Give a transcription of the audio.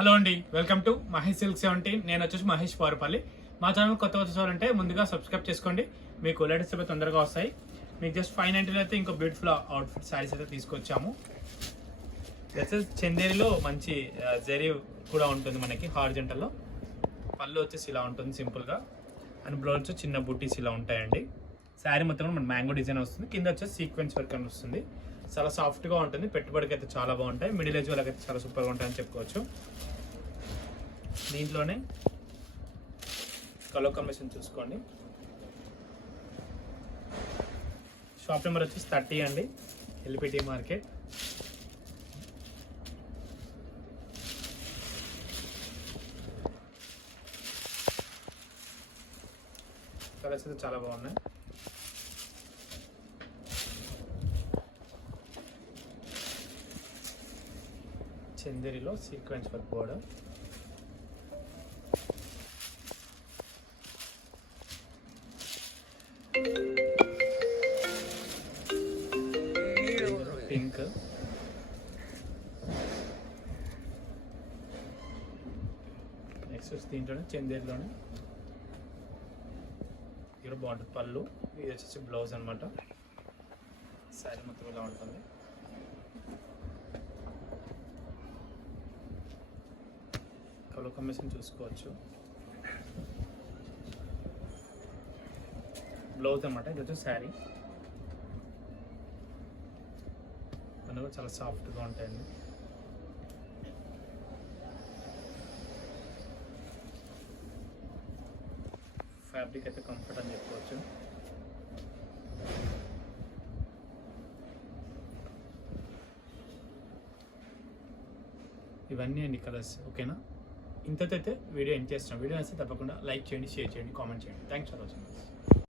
హలో అండి, welcome to Mahesh సిల్క్ 17. నేను వచ్చేసి మహేష్ పారుపల్లి. మా ఛానల్ కొత్త వచ్చేసారంటే ముందుగా సబ్స్క్రైబ్ చేసుకోండి. మీకు లేటెస్ట్ అయితే తొందరగా వస్తాయి. మీకు జస్ట్ 590 అయితే ఇంకో బ్యూటిఫుల్ అవుట్ఫిట్ శారీస్ అయితే తీసుకొచ్చాము. చందేరిలో మంచి జరీ కూడా ఉంటుంది మనకి హారిజంటల్లో. పళ్ళు వచ్చేసి ఇలా ఉంటుంది సింపుల్గా, అండ్ బ్లౌజ్ చిన్న బుటీస్ ఇలా ఉంటాయండి. శారీ మొత్తం మన మ్యాంగో డిజైన్ వస్తుంది, కింద వచ్చేసి సీక్వెన్స్ వర్క్ అని వస్తుంది. చాలా సాఫ్ట్గా ఉంటుంది, పెట్టుబడికి అయితే చాలా బాగుంటాయి. మిడిల్ ఏజ్ వాళ్ళకి అయితే చాలా సూపర్గా ఉంటాయని చెప్పుకోవచ్చు. దీంట్లోనే కలర్ కాంబినేషన్ చూసుకోండి. షాప్ నెంబర్ వచ్చేసి 30 అండి, ఎల్పిటి మార్కెట్. కలర్స్ అయితే చాలా బాగున్నాయి. చందేరిలో sequence work border, pink, next దీంట్లోనే చందేరిలోనే ఇక్కడ బాగుంటుంది పళ్ళు. ఇది వచ్చేసి బ్లౌజ్ అనమాట. శారీ మొత్తం ఇలా ఉంటుంది. కలర్ కాంబినేషన్ చూసుకోవచ్చు. బ్లౌజ్ అనమాట. ఇది వచ్చి శారీ మనకు చాలా సాఫ్ట్గా ఉంటాయండి. ఫ్యాబ్రిక్ అయితే కంఫర్ట్ అని చెప్పుకోవచ్చు. ఇవన్నీ అండి కలర్స్. ఓకేనా, ఇంతతో అయితే వీడియో ఎండ్ చేస్తున్నాం. వీడియో నచ్చితే తప్పకుండా లైక్ చేయండి, షేర్ చేయండి, కామెంట్ చేయండి. Thanks for watching.